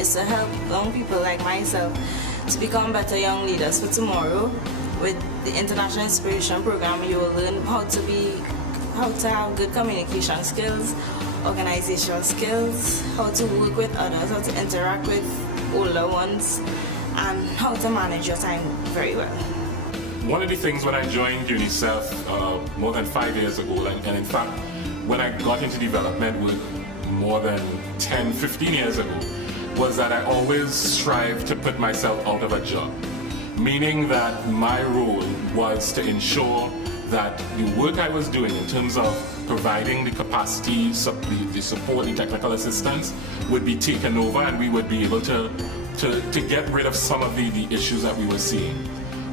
is to help young people like myself to become better young leaders for tomorrow. With the International Inspiration Program, you will learn how to have good communication skills, organizational skills, how to work with others, how to interact with older ones, and how to manage your time very well. One of the things when I joined UNICEF more than 5 years ago, and in fact when I got into development work more than 10, 15 years ago, was that I always strive to put myself out of a job. Meaning that my role was to ensure that the work I was doing in terms of providing the capacity, the support, the technical assistance would be taken over, and we would be able to get rid of some of the issues that we were seeing.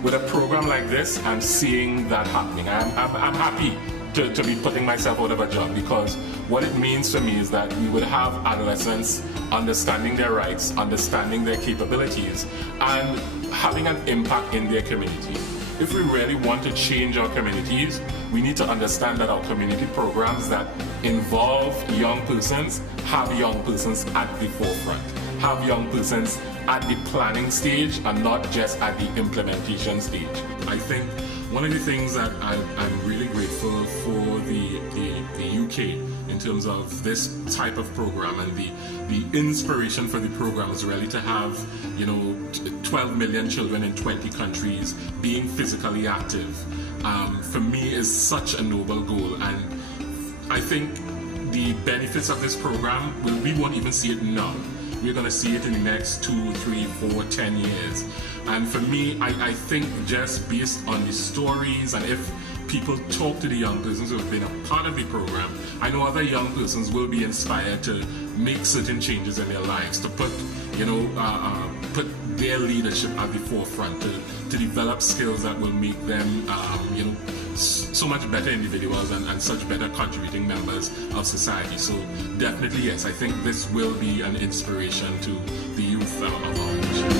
With a program like this, I'm seeing that happening. I'm happy to be putting myself out of a job, because what it means for me is that we would have adolescents understanding their rights, understanding their capabilities, and having an impact in their community. If we really want to change our communities, we need to understand that our community programs that involve young persons have young persons at the forefront, have young persons at the planning stage and not just at the implementation stage. I think one of the things that I'm really grateful for the UK in terms of this type of program, and the inspiration for the program is really to have 12 million children in 20 countries being physically active. For me is such a noble goal, and I think the benefits of this program, we won't even see it now. We're going to see it in the next 2, 3, 4, 10 years. And for me, I think just based on the stories, and if people talk to the young persons who have been a part of the program, I know other young persons will be inspired to make certain changes in their lives, to put their leadership at the forefront, to develop skills that will make them so much better individuals and such better contributing members of society. So definitely yes, I think this will be an inspiration to the youth of our nation.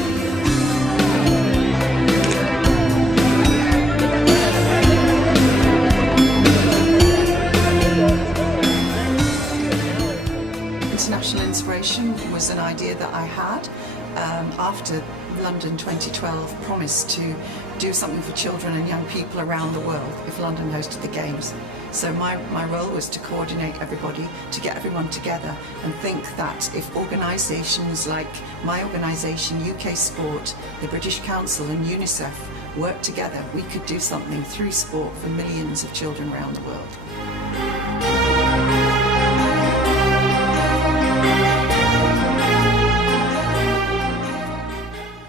International Inspiration was an idea that I had after London 2012 promised to do something for children and young people around the world if London hosted the Games. So my role was to coordinate everybody, to get everyone together, and think that if organisations like my organisation, UK Sport, the British Council and UNICEF worked together, we could do something through sport for millions of children around the world.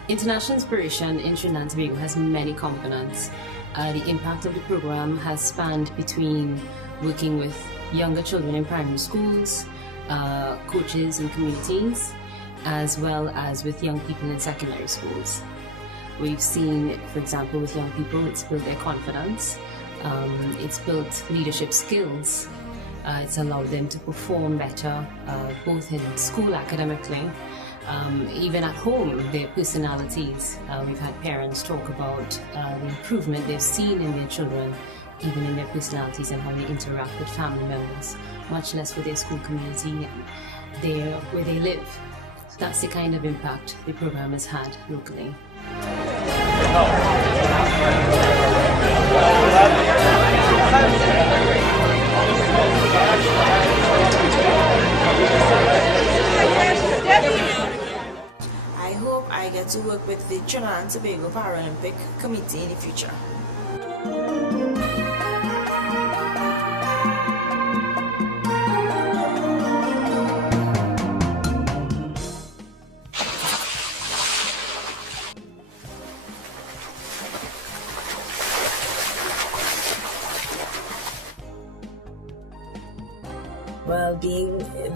International Inspiration in Trinidad and Tobago has many components. The impact of the program has spanned between working with younger children in primary schools, coaches in communities, as well as with young people in secondary schools. We've seen, for example, with young people, it's built their confidence, it's built leadership skills, it's allowed them to perform better, both in school academically, even at home, their personalities. We've had parents talk about the improvement they've seen in their children, even in their personalities and how they interact with family members, much less with their school community and where they live. So that's the kind of impact the program has had locally. I hope I get to work with the Trinidad and Tobago Paralympic Committee in the future. Well,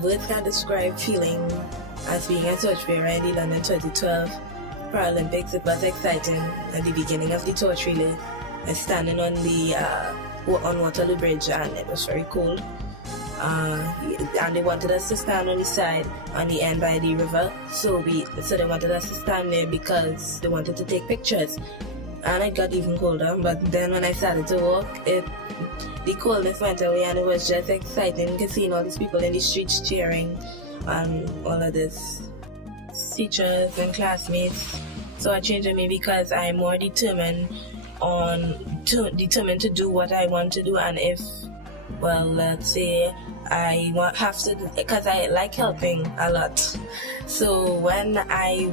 words can describe feeling as being a torchbearer in the London 2012 Paralympics. It was exciting at the beginning of the torch relay. I was standing on Waterloo Bridge, and it was very cold. And they wanted us to stand on the side on the end by the river. So they wanted us to stand there because they wanted to take pictures. And it got even colder. But then when I started to walk, the coldness went away, and it was just exciting to see all these people in the streets cheering and all of this. students, teachers, and classmates saw a change in me because I'm more determined to do what I want to do. And if, well, let's say have to, because I like helping a lot. So when I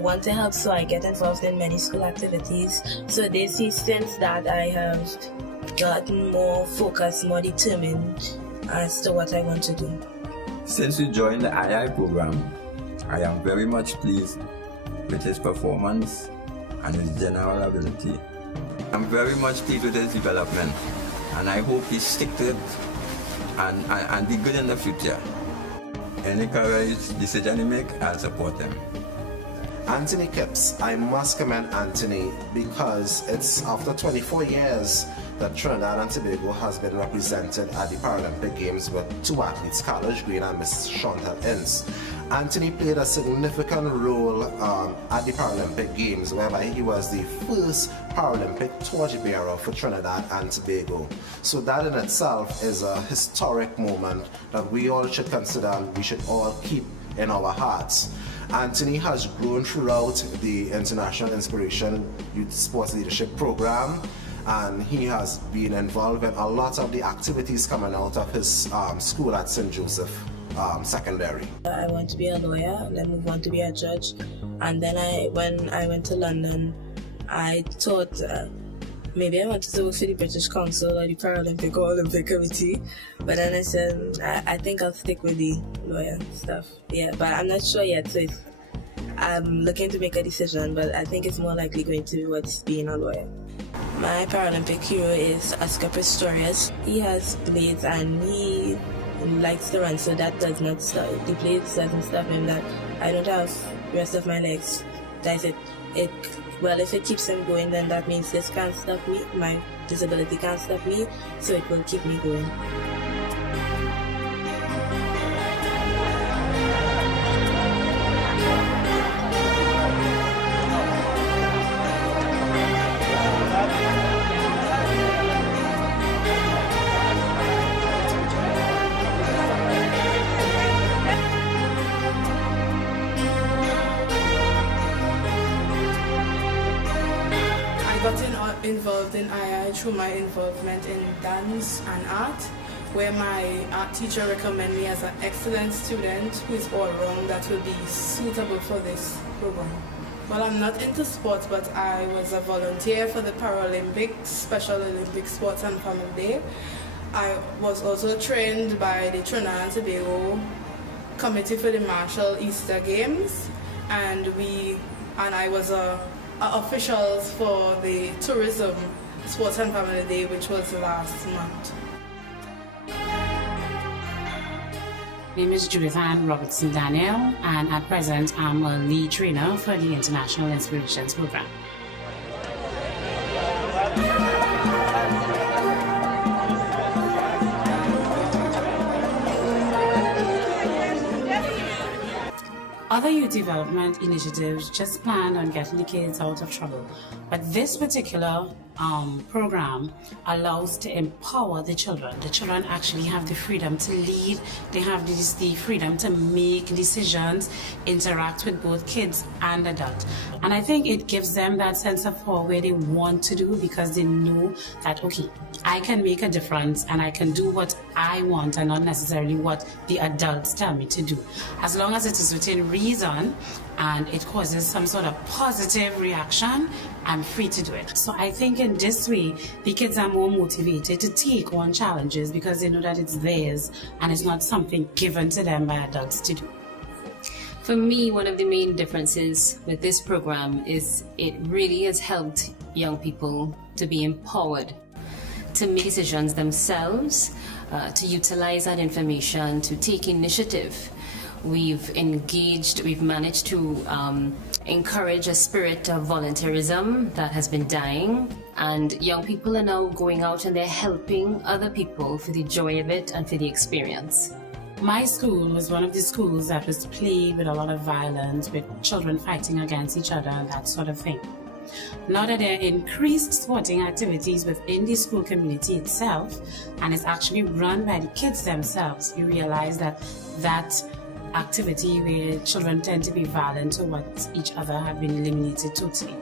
want to help, so I get involved in many school activities. So they see since that I have gotten more focused, more determined as to what I want to do. Since we joined the II program, I am very much pleased with his performance and his general ability. I'm very much pleased with his development, and I hope he stick to it and be good in the future. Any courage decision he make, I'll support him. Anthony Kipps, I must commend Anthony because it's after 24 years that Trinidad and Tobago has been represented at the Paralympic Games with two athletes, Carlos Green and Miss Chantal Ince. Anthony played a significant role at the Paralympic Games, whereby he was the first Paralympic torchbearer for Trinidad and Tobago. So that in itself is a historic moment that we all should consider and we should all keep in our hearts. Anthony has grown throughout the International Inspiration Youth Sports Leadership Program, and he has been involved in a lot of the activities coming out of his school at St. Joseph Secondary. I want to be a lawyer and then move on to be a judge. And then when I went to London, I thought maybe I wanted to work for the British Council or the Paralympic or Olympic Committee. But then I said, I think I'll stick with the lawyer stuff. Yeah, but I'm not sure yet. So I'm looking to make a decision, but I think it's more likely going to be what's being a lawyer. My Paralympic hero is Oscar Pistorius. He has blades and he likes to run, so that does not stop. The blades doesn't stop him. That I don't have the rest of my legs. That's it. Well, if it keeps him going, then that means this can't stop me. My disability can't stop me, so it will keep me going. Involved in II through my involvement in dance and art, where my art teacher recommended me as an excellent student who is all round that will be suitable for this program. Well, I'm not into sports, but I was a volunteer for the Paralympics, Special Olympics Sports and Family Day. I was also trained by the Trinidad and Tobago Committee for the Marshall Easter Games, and I was officials for the Tourism Sports and Family Day, which was last month. My name is Judith Ann Robertson Daniel, and at present I'm a lead trainer for the International Inspirations Program. Other youth development initiatives just plan on getting the kids out of trouble, but this particular program allows to empower the children. The children actually have the freedom to lead, they have the freedom to make decisions, interact with both kids and adults. And I think it gives them that sense of power where they want to do, because they know that, okay, I can make a difference and I can do what I want and not necessarily what the adults tell me to do. As long as it is within reason and it causes some sort of positive reaction, I'm free to do it. So I think in this way, the kids are more motivated to take on challenges because they know that it's theirs and it's not something given to them by adults to do. For me, one of the main differences with this program is it really has helped young people to be empowered to make decisions themselves, to utilize that information, to take initiative. We've managed to encourage a spirit of volunteerism that has been dying, and young people are now going out and they're helping other people for the joy of it and for the experience. My school was one of the schools that was plagued with a lot of violence, with children fighting against each other and that sort of thing. Now that there are increased sporting activities within the school community itself, and it's actually run by the kids themselves, you realize that activity where children tend to be violent towards each other have been eliminated totally.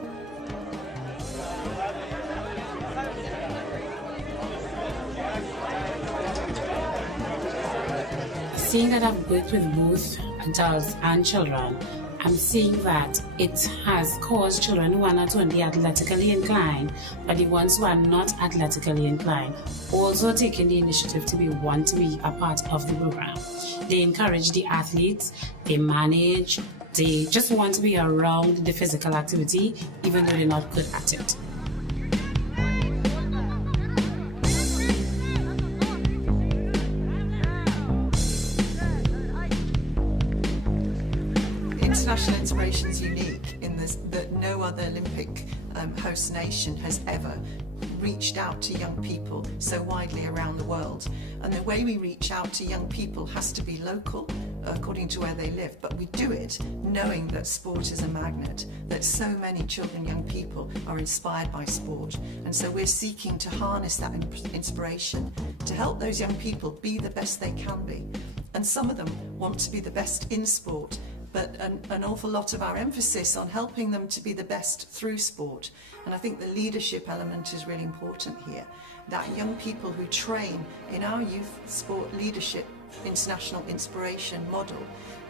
Seeing that I've worked with both adults and children, I'm seeing that it has caused children who are not only athletically inclined, but the ones who are not athletically inclined also taking the initiative to want to be a part of the program. They encourage the athletes, they manage, they just want to be around the physical activity, even though they're not good at it. International Inspiration is unique in this, that no other Olympic host nation has ever reached out to young people so widely around the world. And the way we reach out to young people has to be local, according to where they live, but we do it knowing that sport is a magnet, that so many children, young people are inspired by sport. And so we're seeking to harness that inspiration to help those young people be the best they can be. And some of them want to be the best in sport, but an awful lot of our emphasis on helping them to be the best through sport. And I think the leadership element is really important here, that young people who train in our youth sport leadership international inspiration model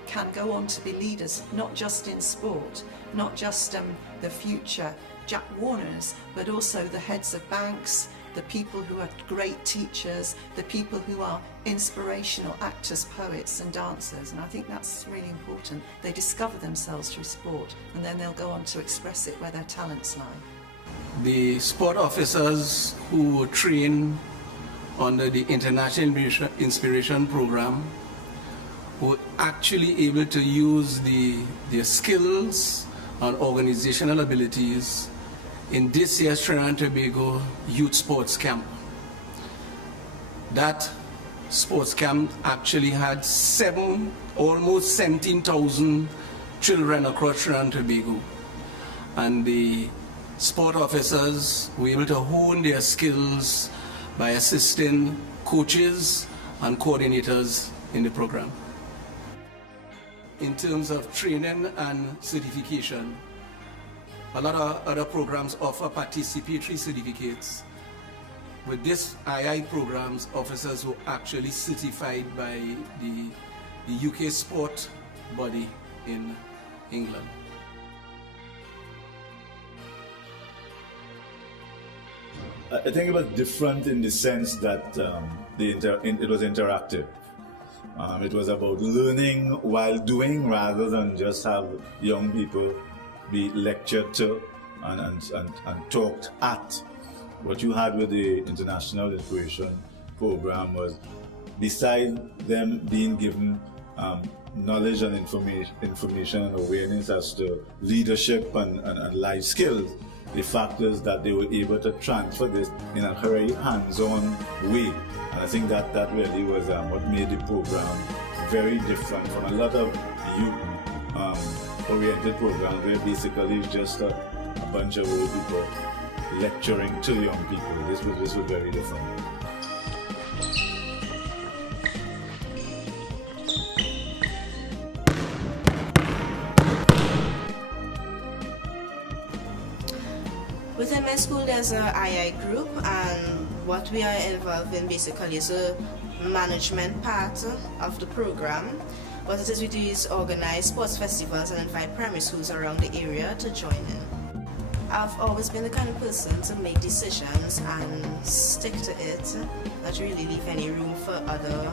can go on to be leaders, not just in sport, not just the future Jack Warners, but also the heads of banks, the people who are great teachers, the people who are inspirational actors, poets and dancers. And I think that's really important. They discover themselves through sport and then they'll go on to express it where their talents lie. The sport officers who train under the International Inspiration Program were actually able to use their skills and organizational abilities in this year's Trinidad and Tobago Youth Sports Camp. That sports camp actually had almost 17,000 children across Trinidad and Tobago. And the sport officers were able to hone their skills by assisting coaches and coordinators in the program. In terms of training and certification, a lot of other programs offer participatory certificates. With this II programs, officers were actually certified by the UK sport body in England. I think it was different in the sense that it was interactive. It was about learning while doing rather than just have young people be lectured to and talked at. What you had with the International Inspiration Program was, besides them being given knowledge and information and awareness as to leadership and life skills, the fact is that they were able to transfer this in a very hands-on way. And I think that really was what made the program very different from a lot of youth-oriented programs where basically it's just a bunch of old people lecturing to young people. This was very different. Within my school there's a II group, and what we are involved in basically is a management part of the program. What it is we do is organize sports festivals and invite primary schools around the area to join in. I've always been the kind of person to make decisions and stick to it, not really leave any room for other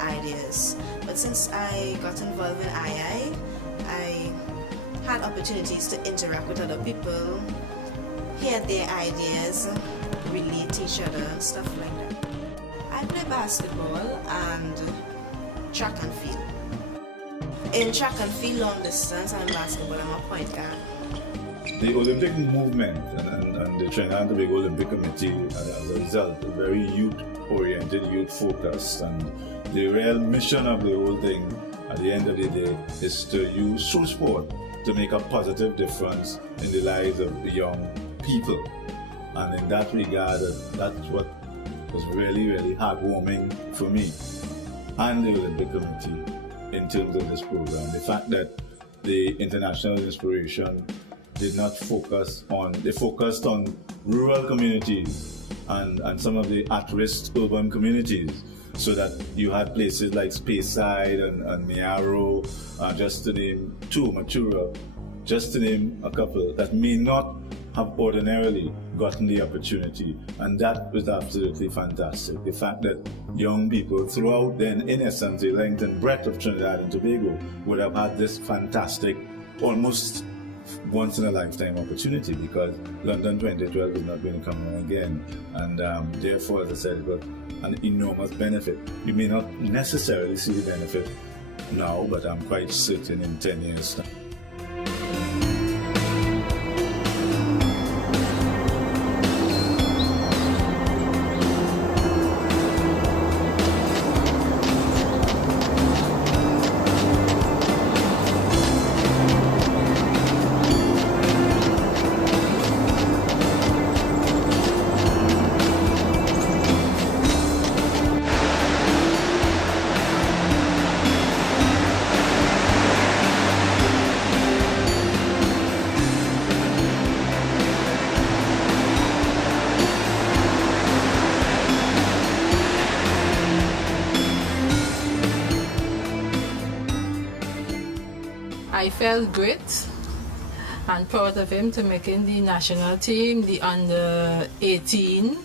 ideas. But since I got involved in II, I had opportunities to interact with other people, hear their ideas, relate to each other and stuff like that. I play basketball and track and field. In track and field, long distance, and in basketball, I'm a point guard. The Olympic movement and the Trinidad and Tobago Olympic Committee, as a result, are very youth-oriented, youth-focused, and the real mission of the whole thing, at the end of the day, is to use through sport to make a positive difference in the lives of the young people. And in that regard, that's what was really, really heartwarming for me and the Olympic Committee, in terms of this program. The fact that the International Inspiration did not focus on, they focused on rural communities and some of the at-risk urban communities, so that you had places like Speyside and Miaro, just to name two, Matura, just to name a couple that may not have ordinarily gotten the opportunity, and that was absolutely fantastic. The fact that young people throughout then, in essence, the length and breadth of Trinidad and Tobago would have had this fantastic, almost once in a lifetime opportunity, because London 2012 is not going to come on again, and therefore, as I said, it got an enormous benefit. You may not necessarily see the benefit now, but I'm quite certain in 10 years' time. I felt great and proud of him to making the national team, the under 18,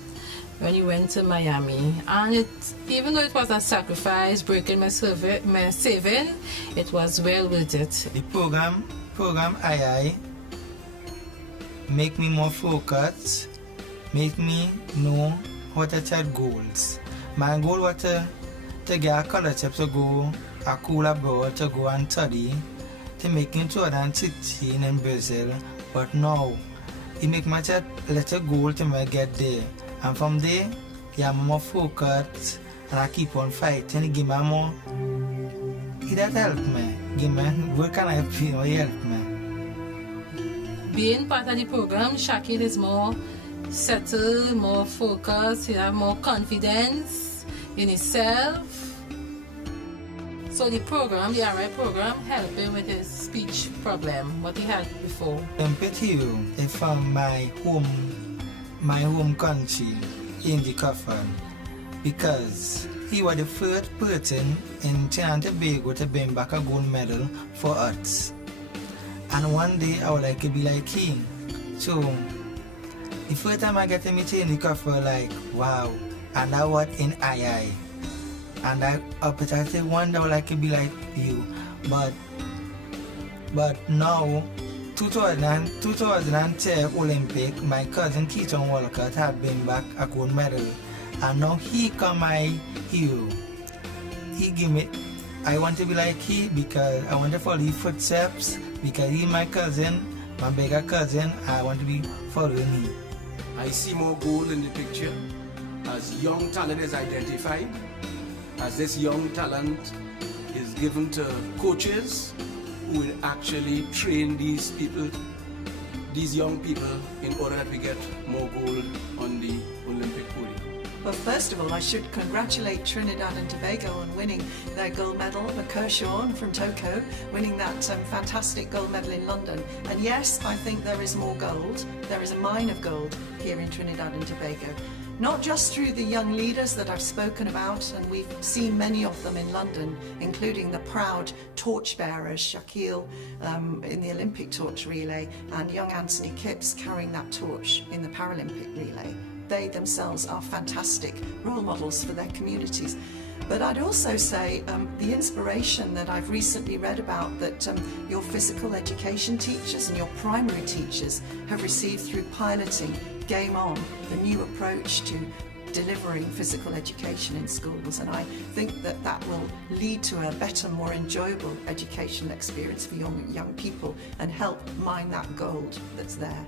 when he went to Miami. And even though it was a sacrifice, breaking my saving, it was well worth it. The program II make me more focused, make me know how to set goals. My goal was to get a scholarship to go a school abroad, to go and study, to make it to 2016 in Brazil, but now it make me a little goal to me get there, and from there I'm more focused and I keep on fighting. Give me more, it that help me. Give me, what can I help me? Being part of the program, Shakil is more settled, more focused, he have more confidence in himself. So the program, the RI program, helped him with his speech problem, what he had before. Olympic hero is from my home country in the Coffin, because he was the first person in Trinidad and Tobago to bring back a gold medal for us. And one day I would like to be like him. So the first time I get to meet him in the Coffin, like wow, and that was in II. And I said one day I would like to be like you, but now 2010 Olympic, my cousin Keaton Walcott had been back a gold medal, and now he come my hero. He give me, I want to be like he, because I want to follow his footsteps, because he my cousin, my bigger cousin, I want to be following him. I see more gold in the picture as young talent is identified, as this young talent is given to coaches who will actually train these people, these young people, in order that we get more gold on the Olympic podium. Well, first of all, I should congratulate Trinidad and Tobago on winning their gold medal, Kershaw from Toko, winning that fantastic gold medal in London. And yes, I think there is more gold. There is a mine of gold here in Trinidad and Tobago. Not just through the young leaders that I've spoken about, and we've seen many of them in London, including the proud torchbearers, Shakil in the Olympic torch relay, and young Anthony Kipps carrying that torch in the Paralympic relay. They themselves are fantastic role models for their communities. But I'd also say the inspiration that I've recently read about that your physical education teachers and your primary teachers have received through piloting Game On, the new approach to delivering physical education in schools, and I think that that will lead to a better, more enjoyable educational experience for young people and help mine that gold that's there.